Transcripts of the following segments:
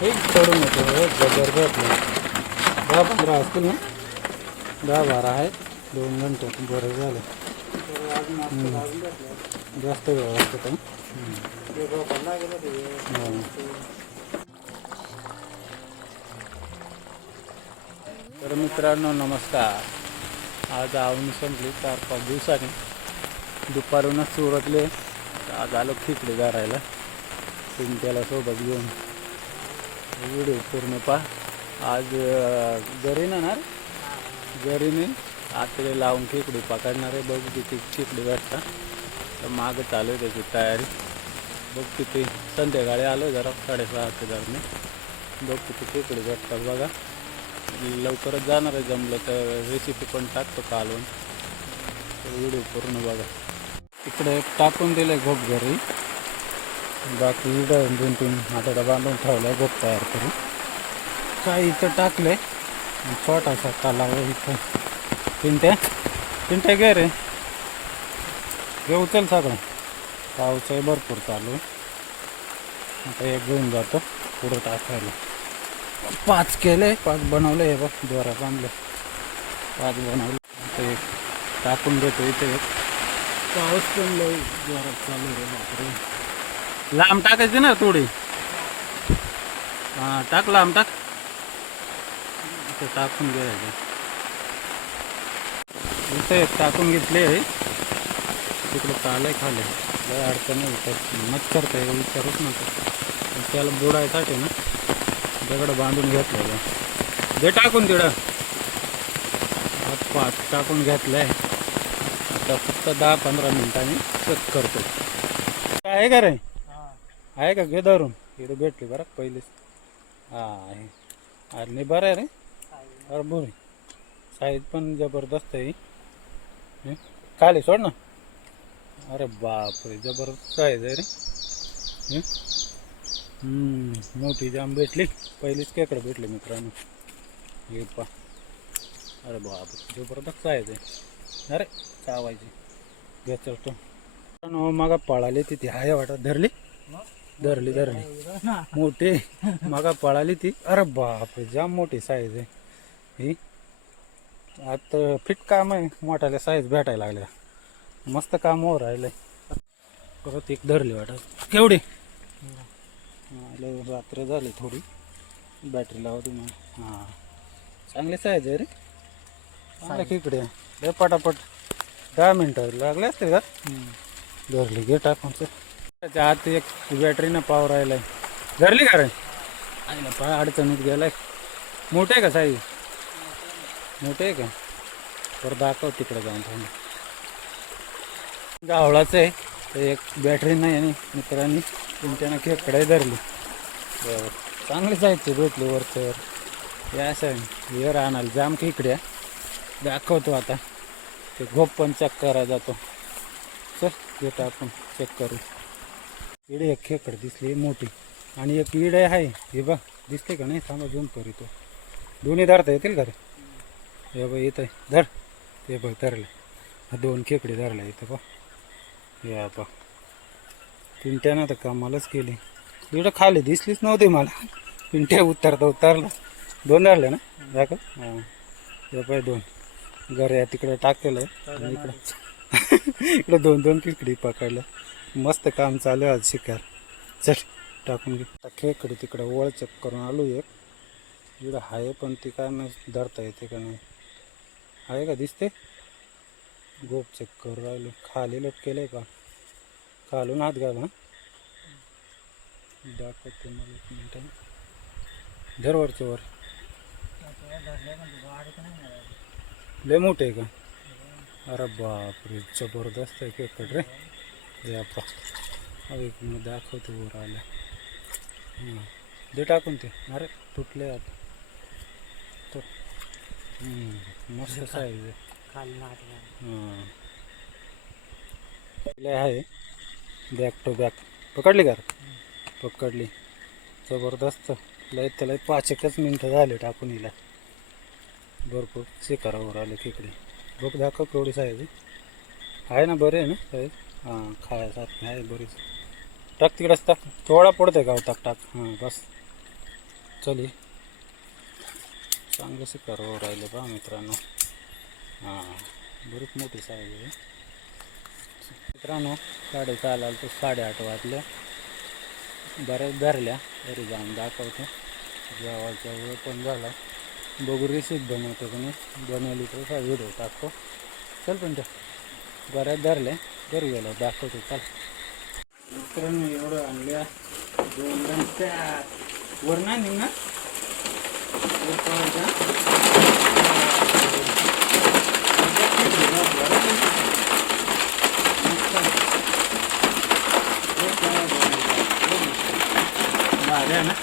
हे चढून येतो जबरदस्त दहा पंधरा असतील ना? दहा बारा आहेत. दोन घंटे बरं झालं. जास्त वेळ असतो तो तर मित्रांनो नमस्कार. आज आवणी संपली. चार पाच दिवसांनी. दुपारूनच सुरतले. आज आलो खिचडी गारायला. तुम्ही त्याला सोबत घेऊन. व्हिडिओ पूर्ण पहा. आज घरी नेणार घरी नाही आतडे लावून खेकडी पकडणार आहे. बघू किती खेकडी भेटतात. तर मागं चालू आहे त्याची तयारी. बघ किती संध्याकाळी आलो जरा साडेसहाच्या दरम्यान बघ किती खेकडी भेटतात बघा. लवकरच जाणार आहे जमलं तर रेसिपी पण टाकतो कालवून. व्हिडिओ पूर्ण बघा. इकडे टाकून दिलं आहे घोप घरी बाकी दोन दोन तीन हाताला बांधून ठेवलं आहे तयार करून. काय इथं टाकलं आहे छोटासा तलाव आहे इथं. पिंट्या पिंट्या घे रे. घेऊ चल सगळं. पाऊस आहे भरपूर चालू आता एक घेऊन जातो पुढं टाकायला. पाच केले पाच बनवले हे बघ दोरा बांधले पाच बनवले ते एक टाकून देतो इथे एक. पाऊस पण लय जोरात चालू रे बापरे. लांब टाकायची ना थोडी. हां टाक लांब टाक. ते टाकून घ्यायचं. इथे टाकून घेतले. तिकडे चालय खाले. लय अडचण नाही मच्छर काय विचारूच नका. पण त्याला बुडायसाठी ना दगड बांधून घेतलेलं. दे टाकून तिकडं. पाच टाकून घेतलंय. आता फक्त दहा पंधरा मिनिटांनी चेक करतो काय आहे का रे? आहे का घे धरून? इकडे भेटली बरं पहिलीच. हा आहे. नाही बरं आहे रे. बरोबर आहे. साईज पण जबरदस्त आहे खाली सोड ना. अरे बापरे जबरदस्त साईज आहे रे. मोठी जाम भेटली. पहिलीच केकडं भेटली मित्रांनो. हे पा. अरे बाप जबरदस्त साईज आहे. अरे चावायची. घ्या चलतो मित्रांनो मागा पळाली तिथे. हाय वाटत धरली. धरली धरली. मोठी. मागा पळाली ती. अरे बाप जाम मोठी साईज आहे. ही. आता फिट काम आहे. मोठ्याला साईज भेटायला लागल्या. मस्त काम हो राहिलंय. परत एक धरली वाटत. केवढी? रात्र झाली थोडी. बॅटरी लावतो मग हां. चांगली साईज आहे रे. चांगल्या खेकडे लय पटापट. दहा मिनटं लागले असते का? धरली घे टाकून. त्याच्या आत एक बॅटरीनं पावर राहिलाय धरली का रे? आईला पाय अडचणीत गेलाय. मोठे आहे का साई मोठे आहे का? बरं दाखव तिकडे जाऊन थांब. गावळाचं आहे. तर एक बॅटरी नाही आणि मित्रांनी. तुमच्यानं कडे धरली. बरं. चांगली साईजची भेटली वरच्यावर. या असं हे राहणार जाम खेकड्या. दाखवतो आता. ते घोप पण चेक करा जातो. चल येतो आपण. चेक करू. इडे एक खेकड दिसली मोठी. आणि एक इडे आहे हे बघ दिसते का नाही? थांबा झूम करीतो दोन्ही धरता येतील का रे? हे बघ येत आहे. धर. ते बघ धरले हा दोन खेकडे धरले इथं बघ. या बघ पिंट्यानं तर कामालाच केली. इकडं खाली दिसलीच नव्हती मला. पिंट्या उतरता उतरला. दोन धरले ना? दाखव. हां. हे पाय दोन. घर या तिकडे टाकलेलं आहे. इकडं इकडं दोन दोन खेकडी पकडलं मस्त काम चालू आहे आज शिकार. चल टाकून घे. आता खेकडी तिकडे ओळ चेक करून आलो एक. इकडं आहे पण ती काय नाही धरता येते का नाही? आहे का दिसते? गोप चेक करू राहिलो. खाली लटकेलं आहे का? खालून हात घाल ना दाखवते मला एक मिनटं धर वर. लय मोठे आहे का? अरे बापरे जबरदस्त आहे केकड रे. हे आपा एक मिनिट दाखवतो वर आलं दे टाकून ते. अरे तुटले आता. तो. मस्त साईज आहे. हां आहे. बॅक टू बॅक पकडली का रे? पकडली. जबरदस्त. लय त्याला पाच एकच मिनटं झाले टाकून हिला. भरपूर शिकारावर आले खेकडे बघ दाखव केवढी साईज आहे. आहे ना बरे आहे ना साईज हां खायसाठी आहे बरीच. टाक तिकडंच टाक. थोडा पडतोय गाव हो? टाक टाक. हां बस. चल ये. चांगलं शिकारावर राहिले बा मित्रांनो. हां बरीच मोठी साईज आहे. मित्रांनो साडेसहाला तर साडेआठ वाजल्या बऱ्याच धरल्या तरी जाऊन दाखवतो. जेवायचा वेळ पण झाला. बघू रिसिप्ट बनवतो की नाही. बनवली तर काय व्हिडिओ टाकतो. चल पण त्या बऱ्याच धरल्या. घरी गेलो दाखवतो चाल. मित्रांनो एवढं आणल्या. दोन दोन घंट्या वर नाही निघणार वर पळायचा. ना?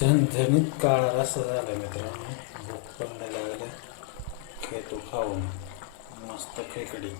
झणझणीत काळा रस्सा झाला मित्रांनो. भूक पण लागलं खेतो खाऊन मस्त खेकडी.